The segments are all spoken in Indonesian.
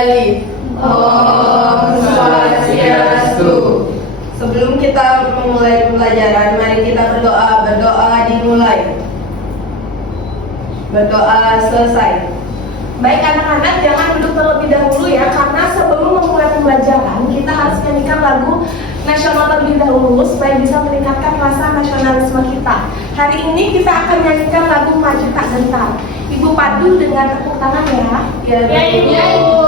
kembali. Om Swastiastu. Sebelum kita memulai pembelajaran, mari kita berdoa. Berdoa dimulai. Berdoa selesai. Baik anak-anak, jangan duduk terlebih dahulu ya, karena sebelum memulai pembelajaran kita harus nyanyikan lagu nasional terlebih dahulu supaya bisa meningkatkan rasa nasionalisme kita. Hari ini kita akan nyanyikan lagu Maju Tak Gentar. Ibu padu dengan tepuk tangan ya. Ya, Ibu.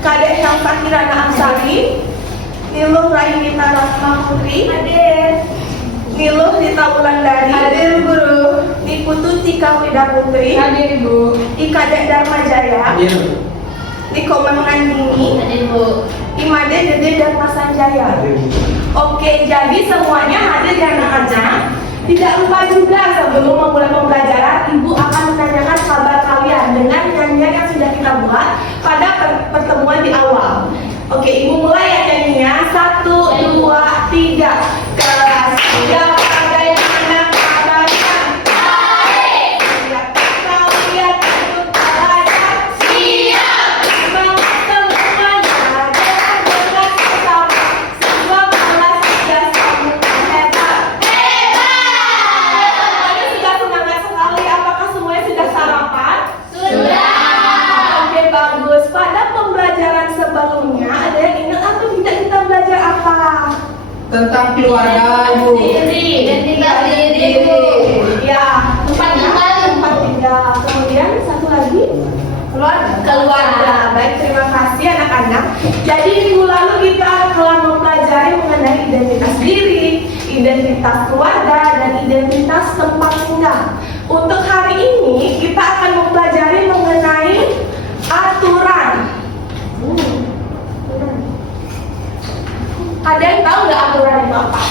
Kadek Syamsa Kirana Ansari, Niluh Rainita Rasma Putri, hadir. Niluh Rita Wulandari, Hadir, Guru. Niputu Tika Wida Putri, Hadir, Ibu. Ikadek Dharma Jaya, Hadir. Niko Mengandini, Hadir, Bu. Imade Dede Dharma Sanjaya. Oke, jadi semuanya hadir ya anak-anak. Tidak lupa juga sebelum memulai pembelajaran, Ibu akan menanyakan kabar kalian dengan nyanyian yang sudah kita buat pada pertemuan di awal. Oke, Ibu mulai ya nyanyinya. 1, 2, 3. Kelas 3 bagaimana kabarnya? Baik. Siap kalian untuk belajar? Siap. Semangat semuanya dengan bersama. Semua kelas 3 sambut hebat. Sudah semangat sekali. Apakah semuanya sudah sarapan? Sudah. Oke, bagus. Pada pembelajaran sebelumnya ada yang ingat atau tidak kita belajar apa? Tentang keluarga, Ibu. Identitas diri, Bu. Ya, Tempat tinggal. tempat tinggal. Kemudian satu lagi keluarga. Baik, terima kasih anak-anak. Jadi minggu lalu kita telah mempelajari mengenai identitas diri, identitas keluarga, dan identitas tempat tinggal. Untuk hari ini kita akan mempelajari mengenai aturan. Ada yang tahu nggak aturan itu apa?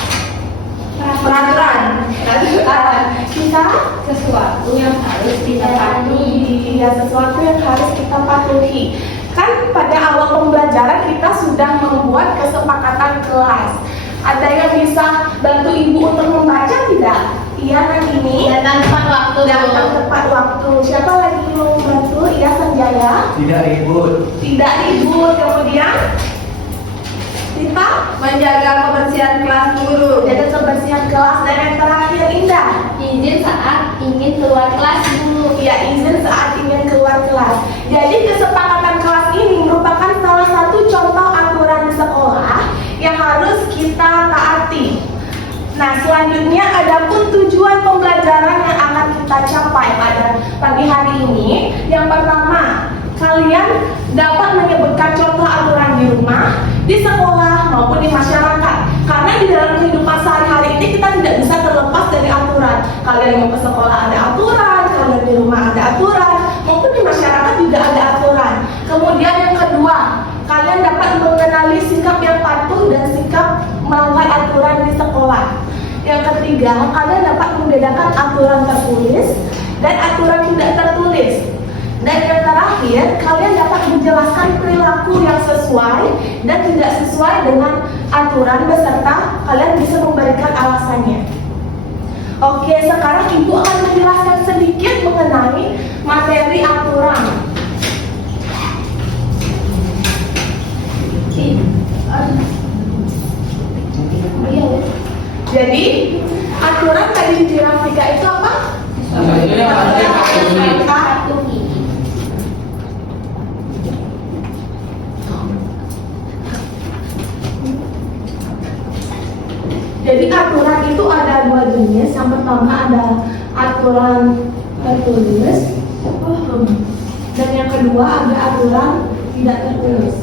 Peraturan. Kita Sesuatu yang harus kita patuhi. ya sesuatu yang harus kita patuhi. Kan pada awal pembelajaran kita sudah membuat kesepakatan kelas. Ada yang bisa bantu Ibu untuk membaca tidak? Iya, Nandini. Dan tepat waktu, Datang tepat waktu. Siapa lagi mau bantu? Iya, Sanjaya. Tidak ribut. Tidak ribut. Kemudian Rita Menjaga kebersihan kelas, Guru. jaga kebersihan kelas. Dan yang terakhir Indah. Izin saat ingin keluar kelas, Bu. Ya, izin saat ingin keluar kelas. Jadi kesepakatan kelas ini merupakan salah satu contoh aturan di sekolah yang harus kita taati. Nah, selanjutnya adapun tujuan pembelajaran yang akan kita capai pada pagi hari ini. Yang pertama, kalian dapat menyebutkan contoh aturan di rumah, di sekolah maupun di masyarakat. Karena di dalam kehidupan sehari-hari ini kita tidak bisa terlepas dari aturan. Kalian mau ke sekolah ada aturan, kalian di rumah ada aturan, maupun di masyarakat juga ada aturan. Kemudian yang kedua, kalian dapat mengenali sikap yang patuh dan sikap melanggar aturan di sekolah. Yang ketiga, kalian dapat membedakan aturan tertulis dan aturan tidak tertulis. Dan yang terakhir, kalian dapat menjelaskan perilaku yang sesuai dan tidak sesuai dengan aturan beserta kalian bisa memberikan alasannya. Oke, sekarang Ibu akan menjelaskan sedikit mengenai materi aturan. Jadi, aturan tadi di grafika itu apa? Jadi aturan itu ada dua jenis. Yang pertama ada aturan tertulis, dan yang kedua ada aturan tidak tertulis.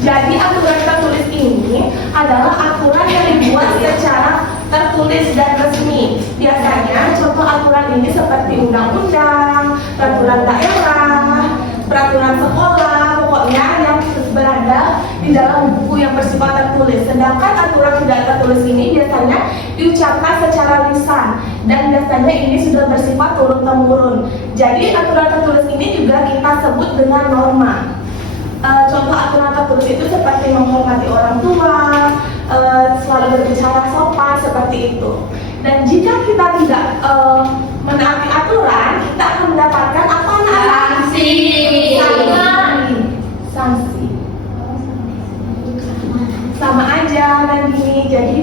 Jadi aturan tertulis ini adalah aturan yang dibuat secara tertulis dan resmi. Biasanya contoh aturan ini seperti undang-undang, peraturan daerah, peraturan sekolah, pokoknya yang berada di dalam buku yang bersifat tertulis. Sedangkan aturan tidak tertulis ini biasanya diucapkan secara lisan dan biasanya ini sudah bersifat turun-temurun. Jadi aturan tertulis ini juga kita sebut dengan norma. Contoh aturan tertulis itu seperti menghormati orang tua, selalu berbicara sopan, seperti itu. Dan jika kita tidak menaati aturan, kita akan mendapatkan apa namanya? Sanksi. Sama aja nanti. Jadi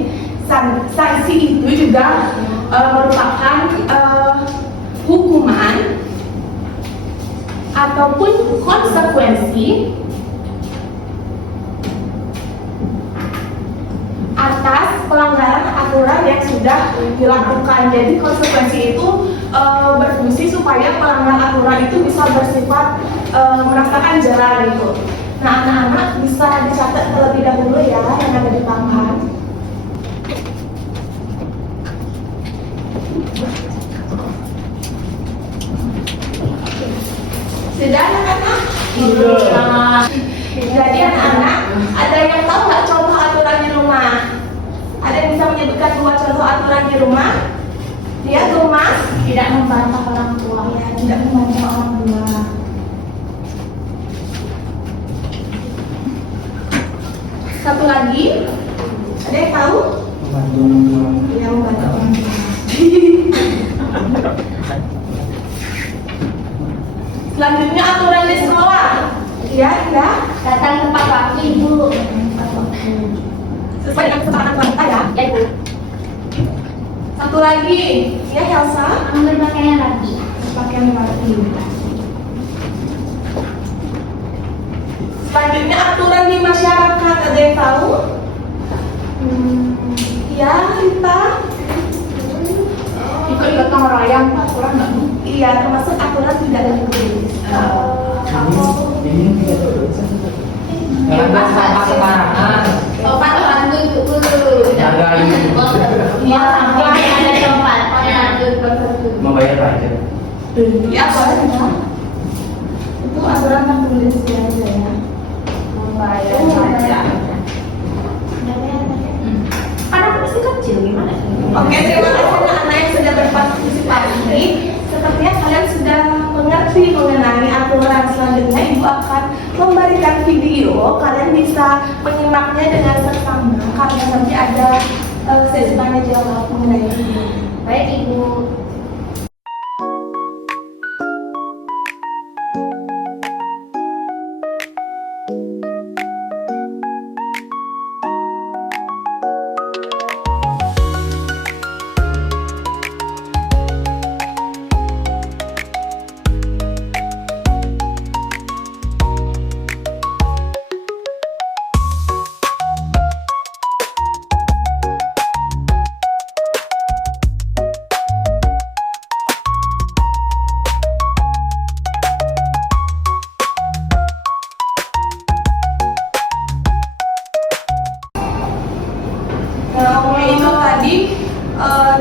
sanksi itu juga merupakan hukuman ataupun konsekuensi atas pelanggaran aturan yang sudah dilakukan. Jadi konsekuensi itu berfungsi supaya pelanggaran aturan itu bisa bersifat merasakan jera gitu. Nah, anak-anak bisa dicatat terlebih dahulu ya yang ada di papan. Sudah anak-anak? Sudah. Jadi anak-anak, ada yang tahu nggak contoh aturan di rumah? Ada yang bisa menyebutkan dua contoh aturan di rumah? Ya, rumah Tidak membantah orang tua. ya, tidak membantah orang tua. Satu lagi, ada yang tahu? Yang membantah orang tua. Selanjutnya aturan di sekolah. Ya, ya. Datang tepat waktu, Ibu. Sesuai dengan kesepakatan kita ya. Ya, Ibu. Satu lagi, ya Elsa. Ambil pakaian lagi. Pakaian rapi. Selanjutnya aturan di masyarakat, ada yang tahu? Ya, Rita. Ikut gotong royong, aturan nggak? Iya, termasuk aturan tidak tertulis. Karena sampah sembarangan. Tempat lanjut dulu. Jaga ini. Iya, sampai ada tempat lanjut betul. Membayar pajak. Ya, boleh ya. Itu aturan tertulis aja ya. Membayar pajak. Anak masih kecil gimana? Oke, terima kasih anak-anak yang sudah berpartisipasi. Sepertinya kalian sudah mengerti mengenai aturan. Selanjutnya Ibu akan memberikan video. Kalian bisa menyimaknya dengan seksama karena nanti ada sesi tanya jawab mengenai ini. Baik, Ibu. Nah, itu tadi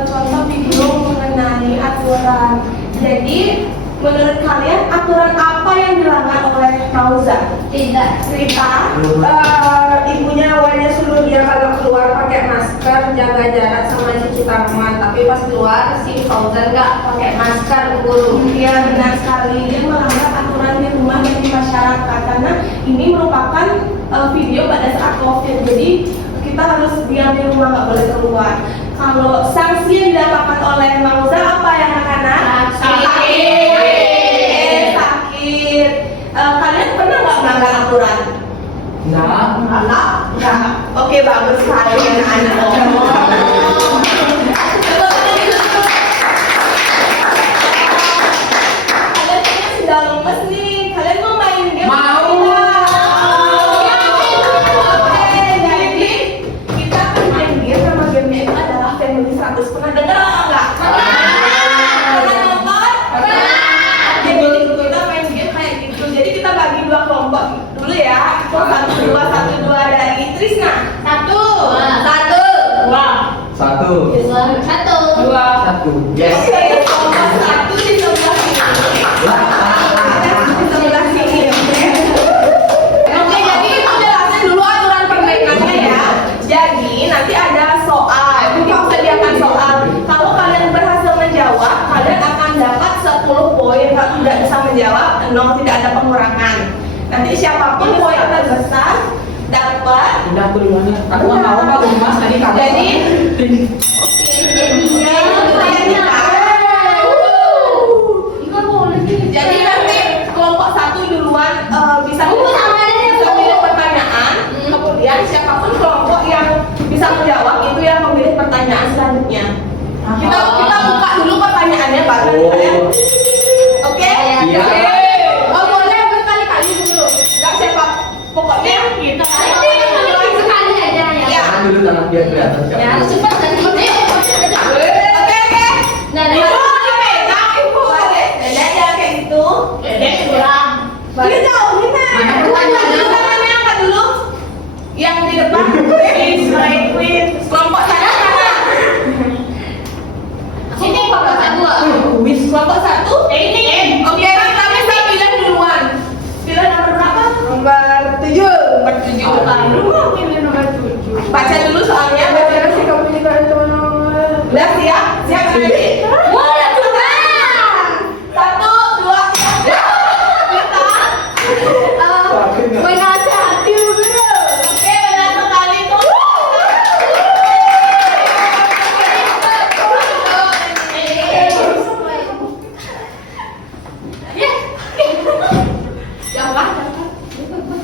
contoh video mengenai aturan. Jadi, menurut kalian aturan apa yang dilanggar oleh Nauza? Tidak. Rita, Ibunya awalnya suruh dia kalau keluar pakai masker, jaga jarak sama cuci tangan. Tapi pas keluar si Fauzan nggak pakai masker guru. ya benar sekali. Dia melanggar aturan di rumah dan di masyarakat karena ini merupakan video pada saat COVID. Jadi kita harus diam di rumah, nggak boleh keluar. Kalau sanksi yang didapatkan oleh Mauza apa ya anak-anak? Sakit. Kalian pernah nggak melanggar aturan? Nggak. Oke, bagus sekali anak-anak. Kalian kayaknya sudah lemes nih. Kalian mau main game? Mau. Oke, jadi kita akan main game. Nama gamenya itu adalah Family 100. Pernah dengar atau enggak? Pernah nonton? Jadi kita main game kayak gitu. Jadi kita bagi dua kelompok dulu ya. 1, 2 dari Trisna. 1, 2, 1. Yes. Oke, kelompok 1 di sebelah sini. Di sebelah sini. Oke, jadi itu jelasin dulu aturan permainannya ya. Jadi nanti ada soal. Kita sediakan soal. Kalau kalian berhasil menjawab, kalian akan dapat 10 poin. Kalau tidak bisa menjawab, 0, tidak ada pengurangan. Nanti siapapun poin terbesar dapat. Udah aku di mana? Aku nggak mau Pak, Mas tadi kamu. Jadi Jadi nanti kelompok 1 duluan bisa pilih pertanyaan, kemudian siapapun kelompok yang bisa menjawab itu yang memilih pertanyaan selanjutnya. Kita buka dulu pertanyaannya baru kalian. Oke? Iya. Oh, boleh berkali-kali dulu. Enggak siapa. Pokoknya kita. Ya. Jangan dulu tangan biar kelihatan siapa. Oke. Ibu dipegang, Ibu. Dedek ya kayak gitu. Dedek kurang. Ini tahu, ini. Mana pertanyaannya? Tangannya angkat dulu. Yang di depan. Kelompok saya mana? Ini kelompok 1. Kuis. Kelompok 1. Oke, kita bisa pilih duluan. Pilih nomor berapa? Nomor 7. Nomor 7. Lalu mau pilih nomor 7. Baca dulu soalnya. Baca Sih kamu pilih kalian cuma nomor. Udah siap? Siap nanti? Boleh juga. 1, 2, 3. Kita Menasihati bener. oke, benar sekali tuh.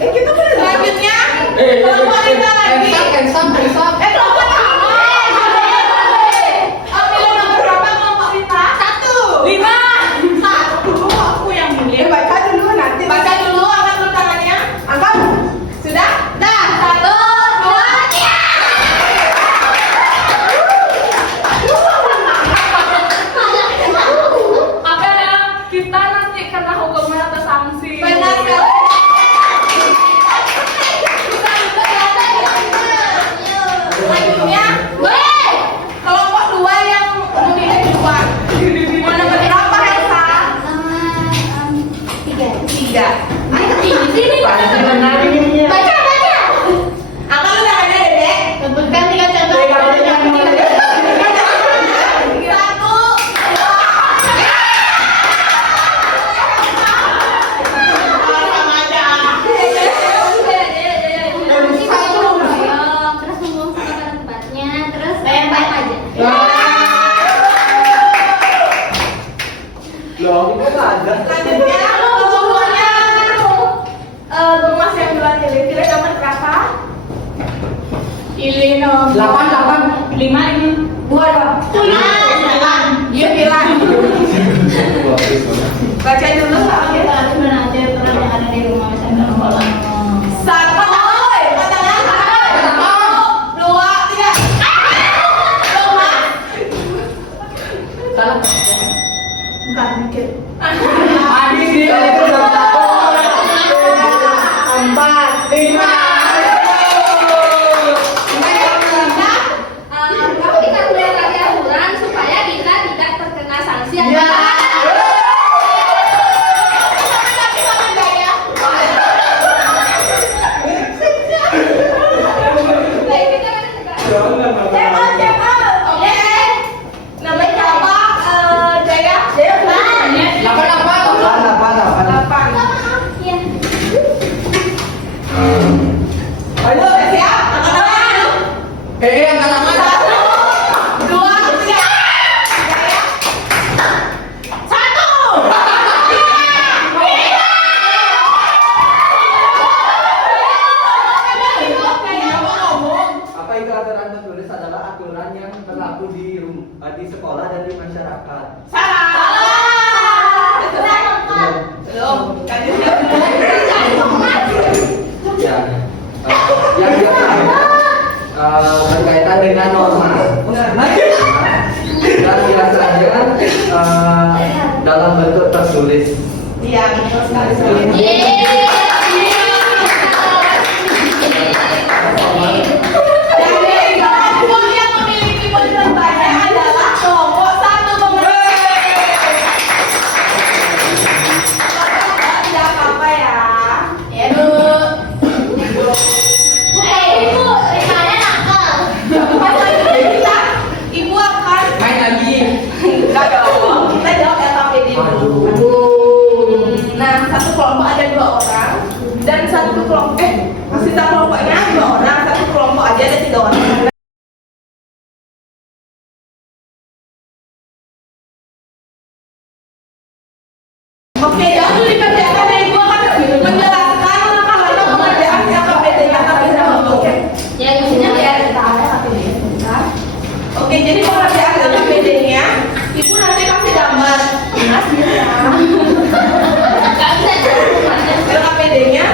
Kita udah selanjutnya. Kelompok kita lagi. Stop. Kelompok kamu. Pilih nomor berapa kelompok kita? 1. 5. 1. Aku yang milih. Baca dulu nanti. Baca dulu, angkat dulu tangannya. Angkat. Sudah? Dah. 1, 2, 3. Makanya kita nanti kena hukuman atau sanksi. Benar sekali. Selanjutnya, kelompok 2 yang memilih duluan. Mau nomor berapa, Elsa? 3. Pasti menang ini. Baca. Angkat lu tangannya, Dedek. Sebutkan 3 contoh. 1. Loh, itu ada. Selanjutnya, kelompoknya Mas yang duluan pilih. Pilih nomor berapa? Pilih nomor 8. 5. 2. Dia bilang. Baca dulu soalnya. Satu, dua, tiga. Salah. Bentar mikir. Habis dia itu berapa? 4, 5. Adis. Iya, betul sekali saya. Dan kelompok yang memiliki poin terbanyak adalah kelompok 1 Tidak apa-apa ya. Ya, Bu. Ibu akan Main lagi. enggak dong. Kita jawab LKPD dulu. Nah, satu kelompok ada 2 orang dan satu kelompok sisa kelompoknya 2 orang, satu kelompok aja ada 3 orang. Oke, jangan dulu dikerjakan ya, Ibu akan menjelaskan langkah-langkah pengerjaan LKPD-nya Ya, maksudnya ya, kita ada LKPD sebentar. Oke, jadi pengerjaan LKPD-nya Ibu nanti kasih gambar. LKPD-nya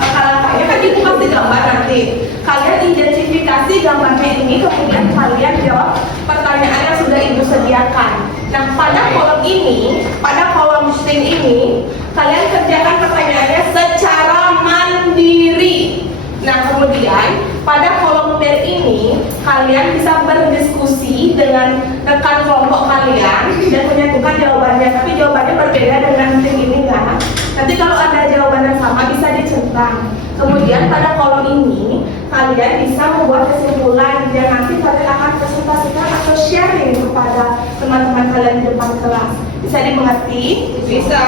langkah-langkahnya kan Ibu kasih gambar nanti. Kalian identifikasi gambarnya ini, kemudian kalian jawab pertanyaan yang sudah Ibu sediakan. Nah, pada kolom ini, pada kolom string ini, kalian kerjakan pertanyaannya secara mandiri. Nah, kemudian pada kolom B ini, kalian bisa berdiskusi dengan rekan kelompok kalian dan menyatukan jawabannya. Tapi jawabannya berbeda dengan string ini kan. Nanti kalau ada jawaban yang sama bisa dicentang. Kemudian pada kolom ini, kalian bisa membuat kesimpulan dan nanti kalian akan presentasikan atau sharing kepada teman-teman kalian di depan kelas. Bisa dimengerti? Bisa.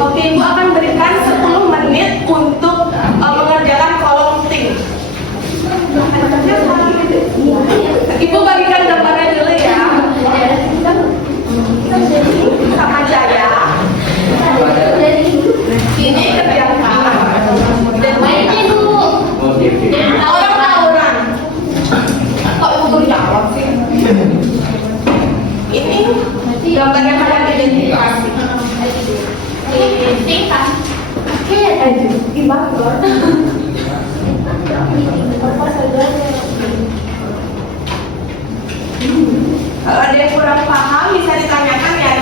Oke, Ibu akan berikan 10 menit untuk mengerjakan kolom string. Ibu bagikan gambarnya dulu ya. Sama Jaya. Ini kerjakan. Dan mainnya dulu. Oke. Orang-orang. Kok Ibu baru jawab sih? Ini gambarnya kalian identifikasi. Tingkat. Gimana? Kalau ada yang kurang paham bisa ditanyakan ya.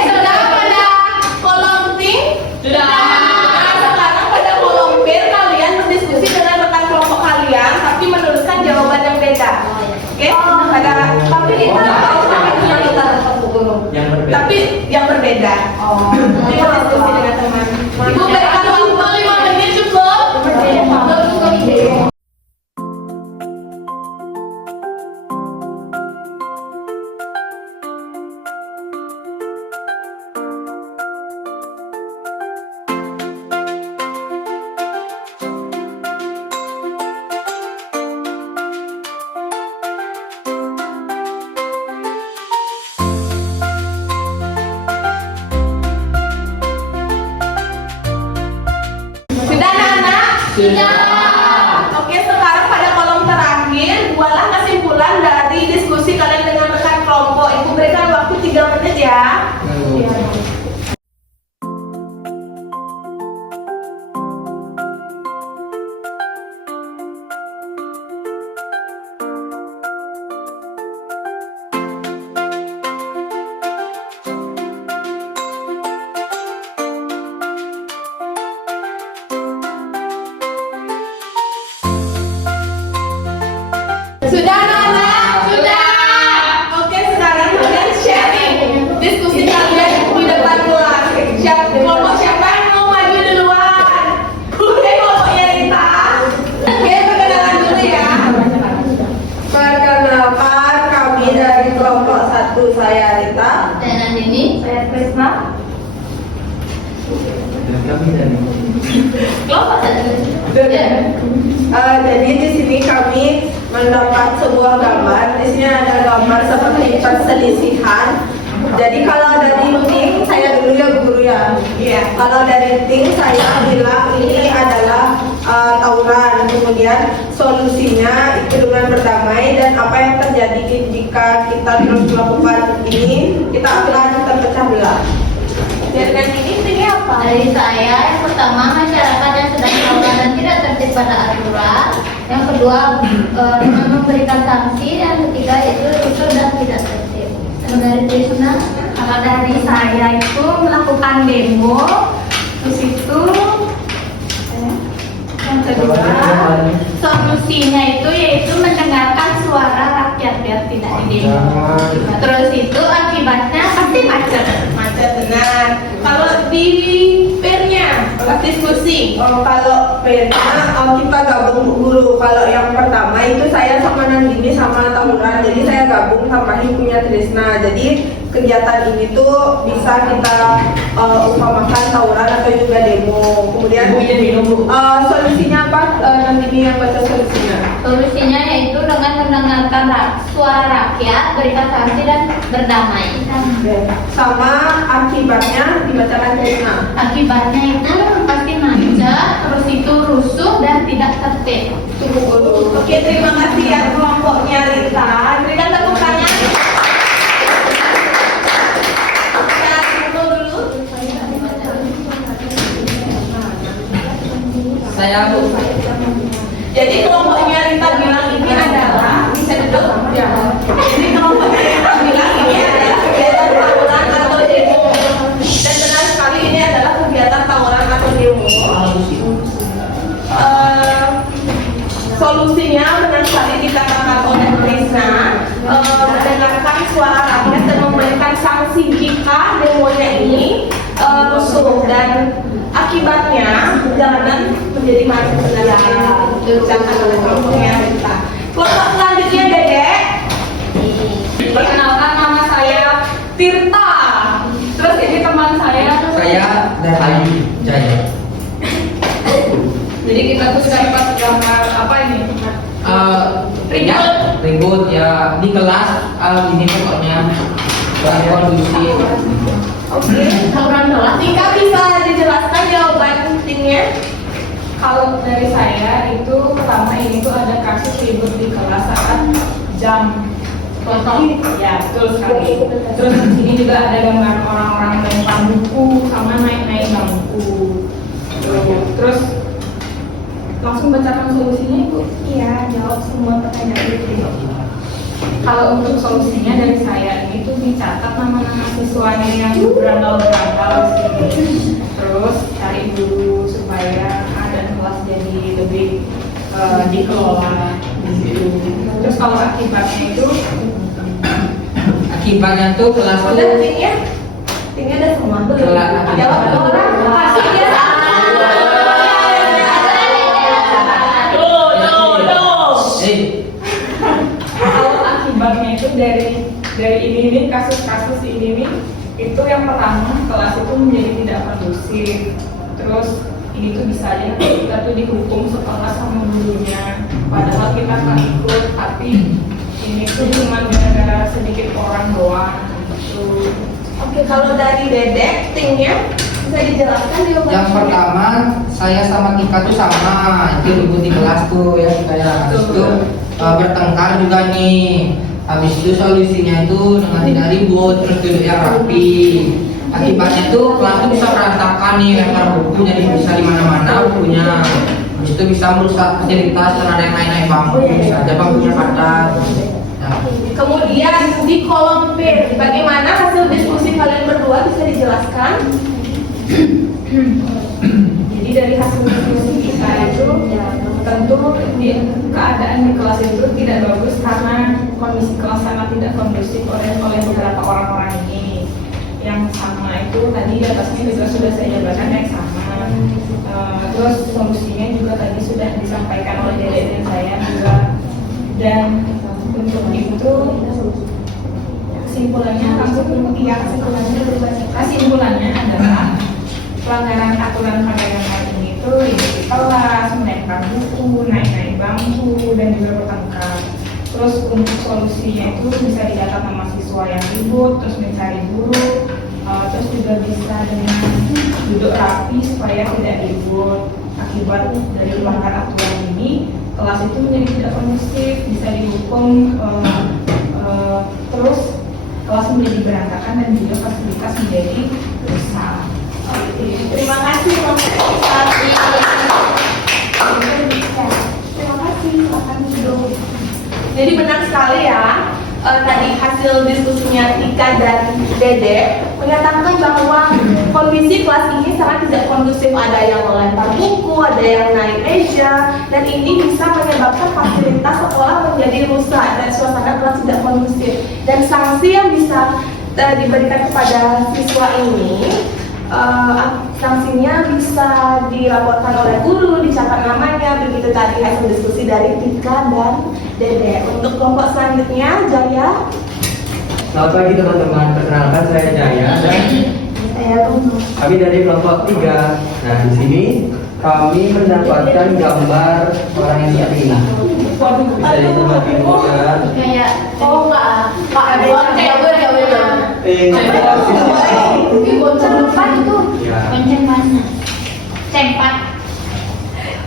Sudah pada kolom ting? Sudah. Nah, sekarang pada kolom B kalian berdiskusi dengan rekan kelompok kalian, tapi menuliskan jawaban yang beda. Oke? Pada tapi kita Yang berbeda. tapi yang berbeda. Jadi berdiskusi dengan teman. Ibu berikan waktu 5 menit cukup. Sudah, Nana? Sudah. Oke, sekarang pada kolom terakhir, buatlah kesimpulan dari diskusi kalian dengan rekan kelompok. Ibu berikan waktu 3 menit ya. Iya. Sudah, Nana? Sudah. Oke, sekarang kalian sharing diskusi kalian di depan kelas. Kelompok siapa yang mau maju duluan? Oke, kelompoknya Rita. Oke, perkenalan dulu ya. Perkenalkan, kami dari kelompok 1, saya Rita. Dan Andini. Saya Krisna. Dan kami dari Kelompok 1. Jadi di sini kami mendapat sebuah gambar. Di sini ada gambar seperti perselisihan. Jadi kalau dari tim ting saya dulu ya Bu Guru ya. Iya. Kalau dari ting saya bilang ini adalah tawuran. Kemudian solusinya itu dengan berdamai, dan apa yang terjadi jika kita terus melakukan ini, kita akan terpecah belah. Dan ini tinggi apa? Dari saya, yang pertama masyarakat yang sedang tawuran dan tidak tertib pada aturan. Yang kedua dengan memberikan sanksi. Yang ketiga itu dan tidak tertib. Dari Trisna, Kalau dari saya itu melakukan demo, terus itu yang kedua solusinya itu yaitu mendengarkan suara rakyat biar tidak didemo. Terus itu akibatnya pasti macet. Macet benar. Kalau di pernya, kalau diskusi. Kalau pernya kita gabung Bu Guru. Kalau yang pertama itu saya sama Nandini sama tawuran, jadi saya gabung sama punya Trisna. Jadi kegiatan ini tuh bisa kita umpamakan tawuran atau juga demo. Kemudian solusinya apa? Nandini yang baca solusinya. solusinya yaitu dengan mendengarkan suara rakyat, berikan sanksi dan berdamai. Sama akibatnya dibacakan Trisna. Akibatnya itu pasti macet, terus itu rusuh dan tidak tertib. Tunggu dulu. Oke, terima kasih ya kelompoknya Rita. Berikan tepuk tangan. Kita tunggu dulu. Saya Bu. Jadi kelompoknya Rita bilang ini adalah bisa duduk ya. Jadi kelompoknya Rita bilang ini adalah kegiatan tawuran atau demo. Dan benar sekali ini adalah kegiatan tawuran atau demo. Solusinya benar sekali dikatakan oleh Trisna, mendengarkan suara rakyat dan memberikan sanksi jika demonya ini rusuh, dan akibatnya jalanan menjadi macet benar diucapkan oleh kelompoknya Rita. Kelompok selanjutnya Dedek. Perkenalkan, nama saya Tirta. Terus ini teman saya. Saya dari Jaya. Jadi kita tuh dapat gambar apa ini? Ribut ya di kelas ini pokoknya kurang kondusif. Oke, tawuran kelas. Tika bisa dijelaskan jawaban pentingnya? Kalau dari saya itu pertama ini tuh ada kasus ribut di kelas saat jam kosong. Ya, betul sekali. Terus di sini juga ada gambar orang-orang melempar buku sama naik-naik bangku. Terus langsung bacakan solusinya Ibu. Iya, jawab semua pertanyaan itu. Kalau untuk solusinya dari saya ini tuh dicatat nama-nama siswanya yang berandal-berandal sini. Terus cari guru supaya dan kelas jadi lebih dikelola gitu. Terus kalau akibatnya itu Akibatnya tuh kelas udah tuh tinggal ada semua belum? Kelas- Jawab orang hasilnya kalau akibatnya itu dari ini kasus-kasus ini nih, itu yang pertama kelas itu menjadi tidak kondusif. Terus ini tuh bisa aja nanti kita tuh dihukum sekelas sama gurunya, padahal kita nggak ikut, tapi ini tuh cuma gara-gara sedikit orang doang gitu. Oke, kalau dari Dedek tingnya bisa dijelaskan jawabannya? yang pertama saya sama Tika tuh sama itu ribut di kelas tuh ya kayak habis itu bertengkar juga nih. Habis itu solusinya itu dengan tidak ribut, terus duduknya rapi. Akibatnya tuh kelas tuh bisa berantakan nih, lempar buku jadi bisa di mana-mana bukunya. Habis itu bisa merusak fasilitas karena ada yang naik-naik bangku, bisa aja bangkunya patah. Nah, Kemudian di kolom B, bagaimana hasil diskusi kalian berdua bisa dijelaskan? Jadi dari hasil diskusi kita itu tentu keadaan di kelas itu tidak bagus karena kondisi kelas sangat tidak kondusif oleh beberapa orang-orang ini. Yang sama itu tadi di atasnya juga sudah saya jabarkan yang sama. Terus solusinya juga tadi sudah disampaikan oleh Dedek dan saya juga. Dan untuk itu kesimpulannya adalah pelanggaran aturan pada yang lain ini itu di kelas, melempar buku, naik-naik bangku, dan juga bertengkar. Terus untuk solusinya itu bisa dicatat nama siswa yang ribut, terus mencari guru, terus juga juga bisa dengan duduk rapi supaya tidak ribut. Akibat dari melanggar aturan ini, kelas itu menjadi tidak kondusif, bisa dihukum, terus kelas menjadi berantakan dan juga fasilitas menjadi rusak. Terima kasih, terima kasih, makan dulu. Jadi benar sekali ya, tadi hasil diskusinya Tika dan Dede menyatakan bahwa kondisi kelas ini sangat tidak kondusif. Ada yang melempar buku, ada yang naik meja, dan ini bisa menyebabkan fasilitas sekolah menjadi rusak dan suasana kelas tidak kondusif. Dan sanksi yang bisa diberikan kepada siswa ini, sanksinya bisa dilaporkan oleh guru, dicatat namanya, begitu tadi hasil diskusi dari Tika dan Dede. Untuk kelompok selanjutnya, Jaya. Selamat pagi teman-teman, perkenalkan saya Jaya dan Saya Tunggu. kami dari kelompok 3. Nah, di sini kami mendapatkan gambar orang yang seperti ini. Bisa dinikmati juga. Kayak Pak ada yang bonceng lupa itu. Ya. Bonceng mana? Cempat.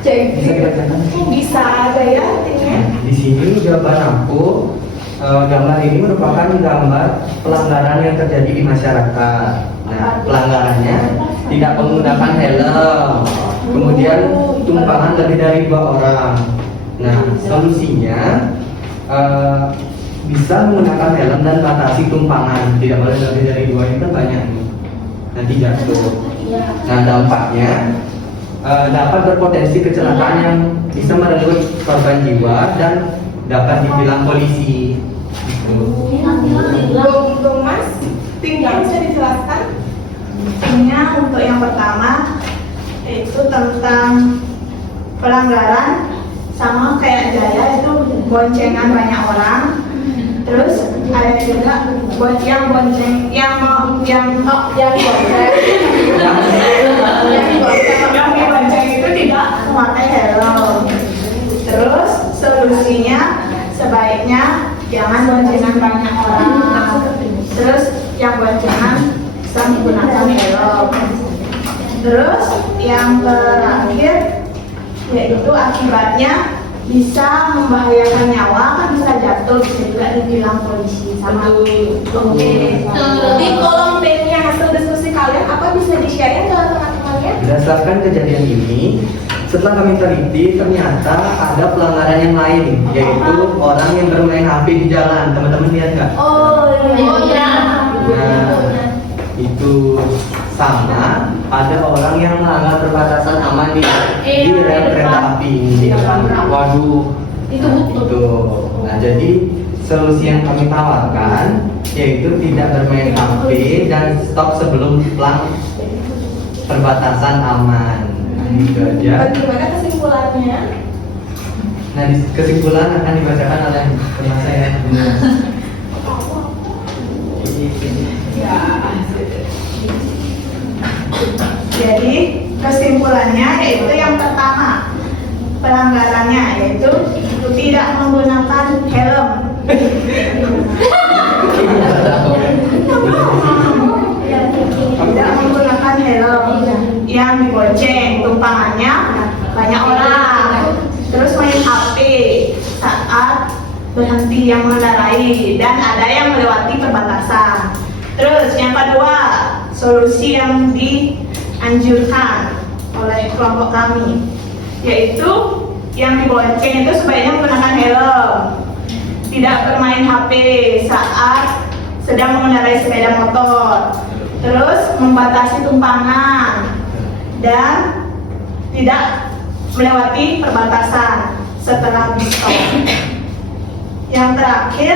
Bisa dibacakan? bisa ada ya artinya. Di sini jawaban aku, gambar ini merupakan gambar pelanggaran yang terjadi di masyarakat. Nah, pelanggarannya tidak menggunakan helm, kemudian tumpangan lebih dari 2 orang. Nah, solusinya bisa menggunakan helm dan batasi tumpangan, tidak boleh lebih dari 2, itu kan banyak nih. Nanti jatuh. Nah, dampaknya dapat berpotensi kecelakaan yang bisa merenggut korban jiwa dan dapat ditilang polisi. Gitu. Bung Mas, timnya bisa dijelaskan? Timnya untuk yang pertama itu tentang pelanggaran sama kayak Jaya itu boncengan banyak orang. Terus ada juga yang bonceng yang dibonceng itu tidak memakai helm. Terus solusinya sebaiknya jangan boncengan banyak orang. Terus yang boncengan bisa menggunakan helm. Terus yang terakhir yaitu akibatnya bisa membahayakan nyawa, kan bisa jatuh, bisa juga ditilang polisi sama. Oke. Di kolom B-nya hasil diskusi kalian apa bisa di-share ke teman-temannya? Berdasarkan kejadian ini, setelah kami teliti, ternyata ada pelanggaran yang lain, yaitu orang yang bermain HP di jalan. Teman-teman lihat nggak? Oh iya. Nah, itu sama ada orang yang melanggar perbatasan aman di rel kereta api di depan. Waduh, itu. Nah, jadi solusi yang kami tawarkan yaitu tidak bermain HP dan stop sebelum perbatasan aman. Nah, itu aja. Bagaimana kesimpulannya? Nah, kesimpulan akan dibacakan oleh teman saya. Jadi kesimpulannya yaitu yang pertama pelanggarannya yaitu tidak menggunakan helm. Tidak menggunakan helm. Yang dibonceng tumpangannya banyak orang. Terus main HP saat berhenti yang mengendarai dan ada yang melewati perbatasan. Terus yang kedua, solusi yang dianjurkan oleh kelompok kami yaitu yang dibonceng itu sebaiknya menggunakan helm, tidak bermain HP saat sedang mengendarai sepeda motor, terus membatasi tumpangan dan tidak melewati perbatasan setelah di stop. Yang terakhir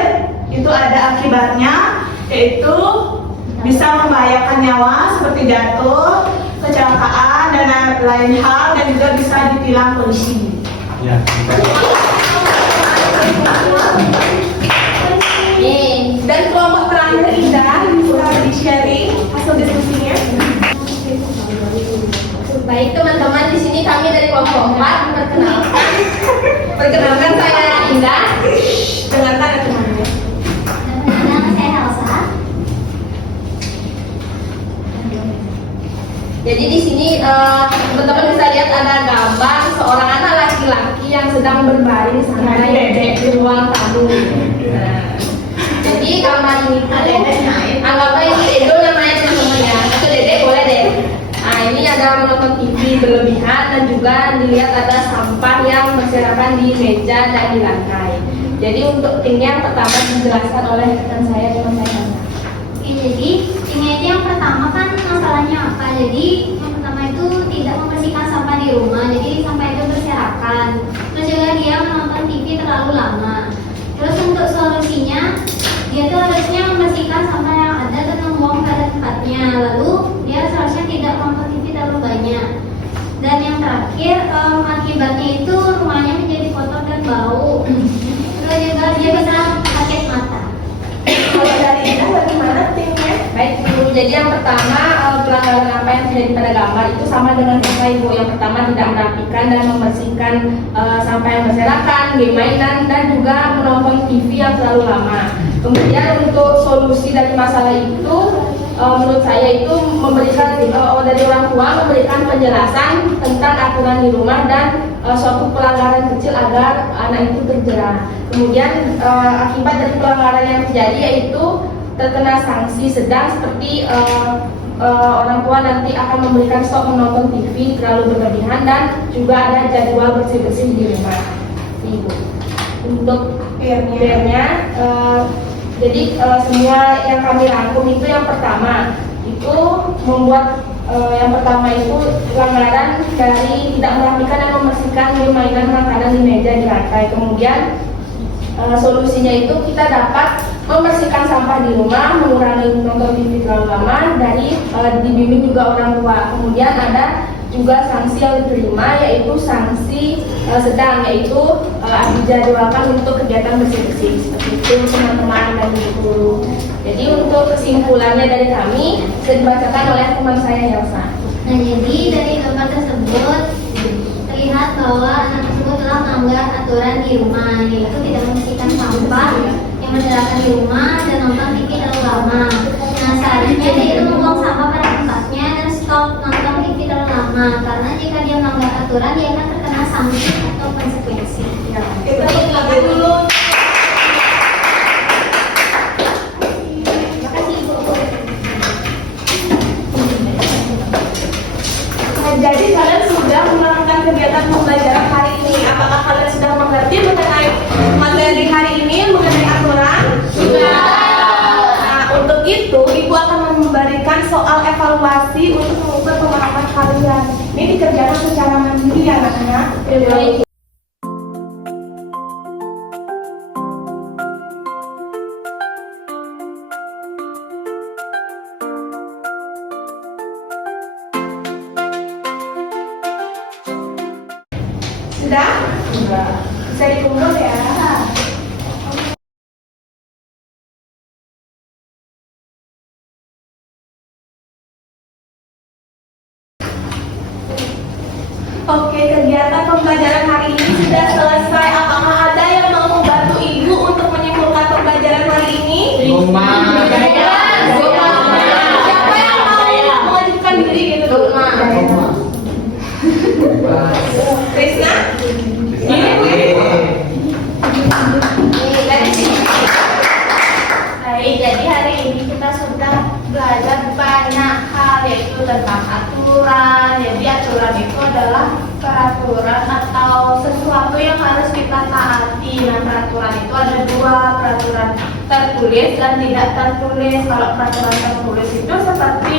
itu ada akibatnya yaitu bisa membahayakan nyawa seperti jatuh, kecelakaan dan lain hal, dan juga bisa ditilang polisi. Ya. Dan kelompok terakhir Ida bisa di-sharing hasil diskusinya. Baik teman-teman, di sini kami dari kelompok 4 perkenalkan saya Indah. Dengarkan ya teman-teman. Nama saya Elsa. Jadi di sini teman-teman bisa lihat ada gambar seorang anak laki-laki yang sedang berbaring santai di ruang tamu. Jadi gambar ini tuh anggapnya ini Edo namanya teman-teman ya. Itu Dede boleh deh. Nah ini ada menonton TV berlebihan dan juga dilihat ada sampah yang berserakan di meja dan di lantai. Jadi untuk ini yang pertama dijelaskan oleh rekan saya teman saya. Oke, jadi ini aja yang pertama kan masalahnya apa? Jadi yang pertama itu tidak membersihkan sampah di rumah, jadi sampah itu berserakan. Terus juga dia menonton TV terlalu lama. Terus untuk solusinya, dia tuh harusnya membersihkan sampah yang ada dan membuang pada tempatnya. Lalu dia seharusnya tidak menonton TV terlalu banyak. Dan yang terakhir, akibatnya itu rumahnya menjadi kotor dan bau. Terus juga dia bisa sakit mata. Kalau dari Ina bagaimana timnya? Baik Bu, jadi yang pertama pelanggaran apa yang terjadi pada gambar itu sama dengan kata Ibu. Yang pertama tidak merapikan dan membersihkan sampah yang berserakan, game mainan dan juga menonton TV yang terlalu lama. Kemudian untuk solusi dari masalah itu menurut saya itu memberikan dari orang tua memberikan penjelasan tentang aturan di rumah dan suatu pelanggaran kecil agar anak itu terjerat. Kemudian akibat dari pelanggaran yang terjadi yaitu terkena sanksi sedang seperti orang tua nanti akan memberikan stop menonton TV terlalu berlebihan dan juga ada jadwal bersih-bersih di rumah. Ibu. Untuk PR-nya jadi semua yang kami rangkum itu yang pertama itu membuat yang pertama itu pelanggaran dari tidak merapikan dan membersihkan mainan makanan di meja di lantai. Kemudian solusinya itu kita dapat membersihkan sampah di rumah, mengurangi nonton TV terlalu lama, dari dibimbing juga orang tua. Kemudian ada juga sanksi yang diterima yaitu sanksi sedang, yaitu dijadwalkan untuk kegiatan bersih-bersih seperti itu teman-teman dan guru. Jadi untuk kesimpulannya dari kami bisa dibacakan oleh teman saya Elsa. Nah, jadi dari gambar tersebut terlihat bahwa anak tersebut telah melanggar aturan di rumah, yaitu tidak membersihkan sampah yang berserakan di rumah dan nonton TV terlalu lama. Nah, seharusnya dia itu membuang sampah pada tempatnya dan stop nonton TV terlalu lama, karena jika dia melanggar aturan dia akan terkena sanksi atau konsekuensi. Kita tunggu dulu. Jadi kalian sudah melakukan kegiatan pembelajaran hari ini. Apakah kalian sudah mengerti mengenai materi hari ini, mengenai aturan? Sudah. Nah, untuk itu Ibu akan memberikan soal evaluasi untuk mengukur pemahaman kalian. Ini dikerjakan secara mandiri ya anak-anak. Baik. Sudah? Sudah. Bisa diunduh ya. Oke, kegiatan pembelajaran hari ini sudah selesai. Apakah ada yang mau membantu Ibu untuk menyimpulkan pembelajaran hari ini? Siapa yang mau mengajukan diri gitu? Krisna? Baik, jadi hari ini kita sudah belajar banyak hal, yaitu tentang aturan. Jadi aturan itu adalah peraturan atau sesuatu yang harus kita taati. Nah, peraturan itu ada dua, peraturan tertulis dan tidak tertulis. Kalau peraturan tertulis itu seperti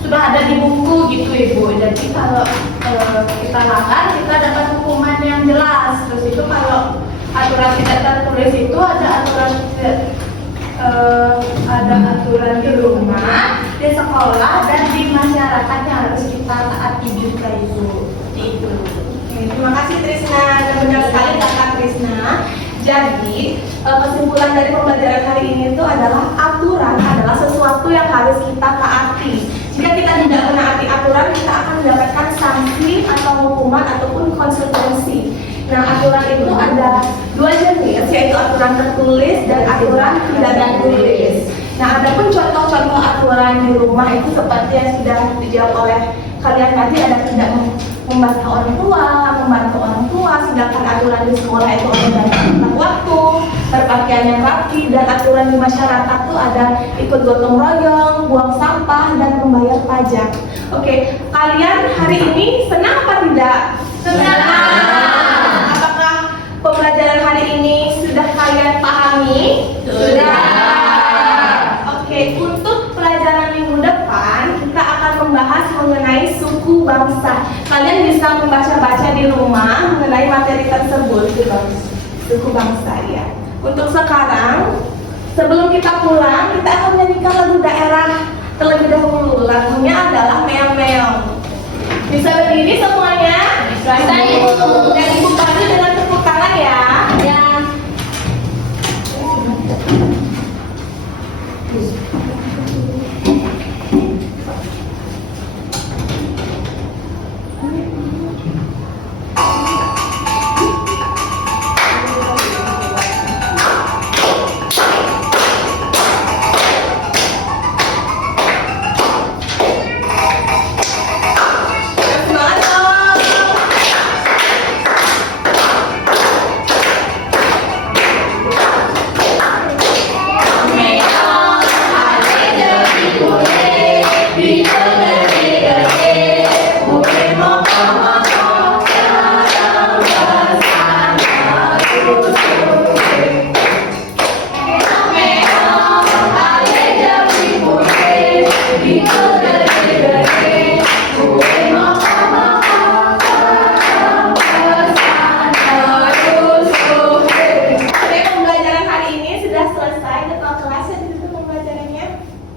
sudah ada di buku gitu Ibu. Jadi kalau kita langgar kita dapat hukuman yang jelas. Terus itu kalau aturan tidak tertulis itu ada aturan di rumah, di sekolah dan di masyarakat yang harus kita taati juga Ibu. Itu. Terima kasih Trisna, dan benar sekali kata Trisna. Jadi kesimpulan dari pembelajaran hari ini itu adalah aturan adalah sesuatu yang harus kita taati. Jika kita tidak menaati aturan, kita akan mendapatkan sanksi atau hukuman ataupun konsekuensi. Nah, aturan itu ada dua jenis, yaitu aturan tertulis dan aturan tidak tertulis. Nah, ada pun contoh-contoh aturan di rumah itu seperti yang sudah dijawab oleh kalian tadi, ada tidak membantah orang tua, sedangkan aturan di sekolah itu ada tentang waktu, berpakaian yang rapi, dan aturan di masyarakat itu ada ikut gotong royong, buang sampah, dan membayar pajak. Oke, kalian hari ini senang apa tidak? Senang. Apakah pembelajaran hari ini sudah kalian pahami? Sudah. Oke, untuk pelajaran minggu depan kita akan membahas mengenai suku bangsa. Kalian bisa membaca-baca di rumah mengenai materi tersebut, suku bangsa ya. Untuk sekarang, sebelum kita pulang, kita akan menyanyikan lagu daerah terlebih dahulu. Lagunya adalah Meong Meong. Bisa berdiri semuanya? Bisa. Ibu. Dan Ibu pandu dengan tepuk tangan ya. Ya.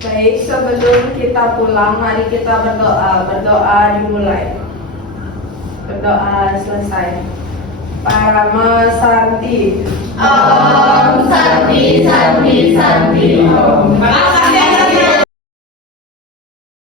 Baik, sebelum kita pulang, mari kita berdoa. Berdoa dimulai. Berdoa selesai. Parama Santi. Om Santi Santi Santi Om. Makasih ya.